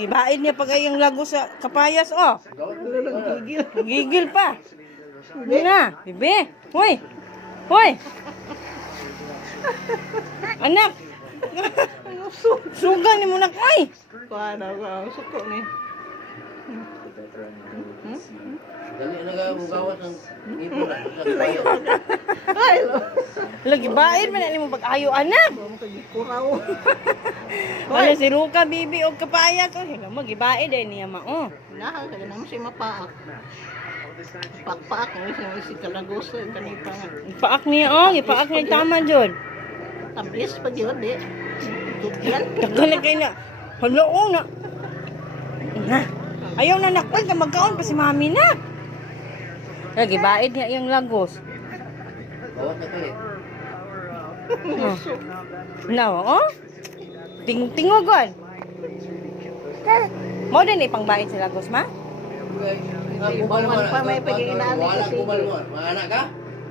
Gibaid niya pag ayang lago sa kapayas, oh. Gigil. Gigil pa. Hindi na, bibi. Hoy. Hoy. Anak. Suga ni mo nak, oy. Kuan ako, suko ni. Dali na ka gawas ng ngipon na sa tayo. Ay, Lagi baid man ni mo pag-ayo anak. mo kay kuraw. Wala si Ruka bibi og kapayas, oh. Hila mo gibaid ay niya mao. Nah, kaya naman si mapaak. Pakpak ni si kalagos kanita nga. Ipaak niya, oh. Ipaak niya tama jud. Tablis pa gyud di. Tukyan. Daghan kay na. Hala, oh na. Na. Ayaw na nakpal ka magkaon pa si mami na. Lagi baid niya iyang lagos. Gawas na kayo. Oh. Now, oh. Tingogon. Mo din ipang baid sa lagos, ma? Ibuman pa may paginani Wala kasi. kubal mo. Mana ka?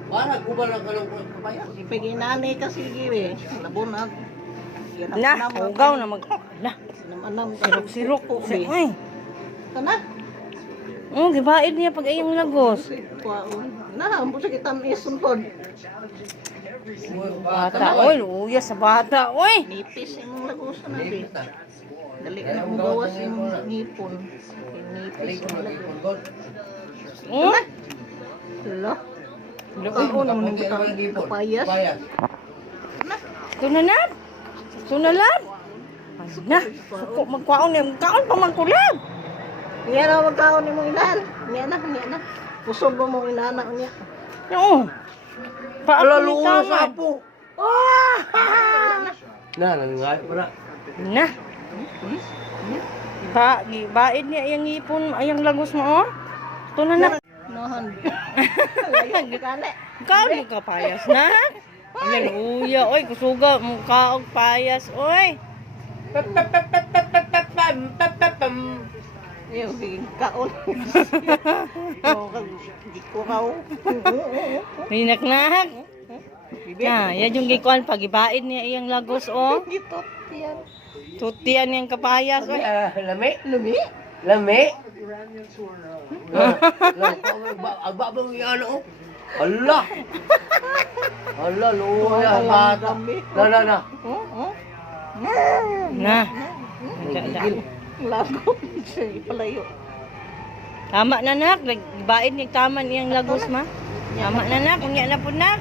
Wala kubal ang kanong kapaya. Ipaginani kasi gibe. Labunag. Na, ugaw na mag... Na, Namanam sirok-sirok po. Ay. Kana? Oh, gibaid niya pag iyang lagos. Kuaon. Na, mo sa kita may suntod. Bata, oy, luya sa bata, oy. Nipis imong lagusan na di. Dali na mo gawas imong ngipon. Nipis imong lagusan. Oh, Hala. luoy Ako na mo nang kapayas. tunanap. Tunalab. Ay na, suko magkwaon niya. Magkaon pa magkulab. Niya na magkaon ni mo inan. Niya na. Pusog mo mong inana niya. Oo. Paako ni tama. Na, nangyay mo na. Na. Gibaid niya iyang ipon, ayang lagos mo, oh. Tunanap. Nohon. Layo gani. Kaon mo ka payas na. Haleluya, oy, kusuga mo kaog payas, oy. Iyo kaon. Di ko raw. Hinaknahak. Na, yan yung gikuan pag ibaid niya iyang lagos, oh. Gito yan. Tutian niyang kapayas, oy. Lami? Lumi. Lami? Agba ba yung ano? Allah! Allah, luya, bata. Na. Oh. Na. Lagot siya palayo. Tama na nak, ibaid niya tama niyang lagos ma. Tama na nak, unya na po nak.